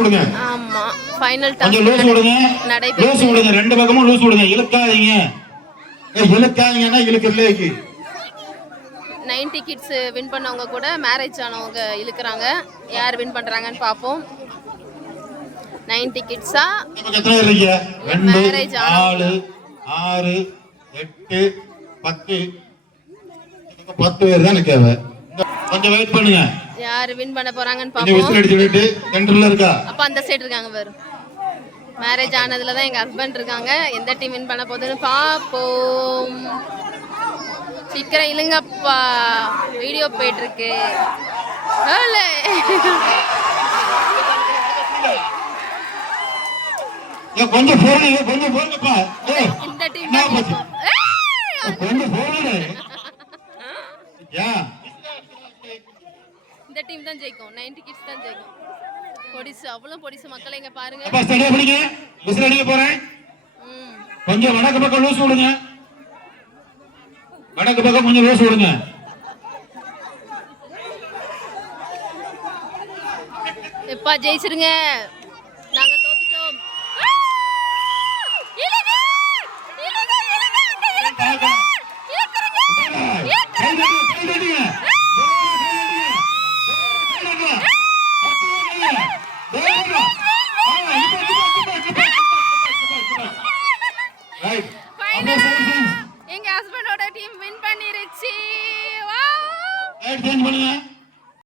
விடுங்க. ஆமா ஃபைனல் கொஞ்சம் லூஸ் விடுங்க. லூஸ் விடுங்க. ரெண்டு பக்கமும் லூஸ் விடுங்க. இழுக்காதீங்க. இழுக்காதீங்கன்னா இழுக்கறதுக்கு 90 கிட்ஸ் வின் பண்ணவங்க கூட மேரேஜ் ஆனவங்க இழுக்குறாங்க. யார் வின் பண்றாங்கன்னு பாப்போம். 90 கிட்ஸா எத்தனை பேர் இருக்கீங்க? 2 மேரேஜ் 4 6 8 10 10 பேர் தான் நிக்கவே. கொஞ்சம் வெயிட் பண்ணுங்க. யார் வின் பண்ண போறாங்கன்னு கொஞ்சம் பாப்போம். விசில் அடிச்சிட்டு சென்டர்ல இருக்கா? அப்ப அந்த சைடு இருக்காங்க பாரு. மேரேஜ் ஆனதுல தான் எங்க ஹஸ்பண்ட் இருக்காங்க. எந்த டீம் வின் பண்ண போகுதுன்னு பாப்போம். சீக்கிரம் இழுங்கப்பா. வீடியோ போயிட்டு இருக்கு. கொஞ்சம் போடுங்க. கொஞ்சம் போடுங்கப்பா. இந்த டீம் தான் ஜெயிக்கும். கொஞ்சம் போடுங்க. இந்த டீம் தான் ஜெயிக்கும். 90 கிட்ஸ் தான் ஜெயிக்கும். பொடிசு அவ்வளவு பொடிசு மக்கள் இங்க பாருங்க. அப்பா ஸ்டடியா படிங்க. விசில் அடிக்க போறேன். கொஞ்சம் வடக்கு பக்கம் லூஸ் விடுங்க. வடக்கு பக்கம் கொஞ்சம் லூஸ் விடுங்க. எப்பா ஜெயிச்சிருங்க.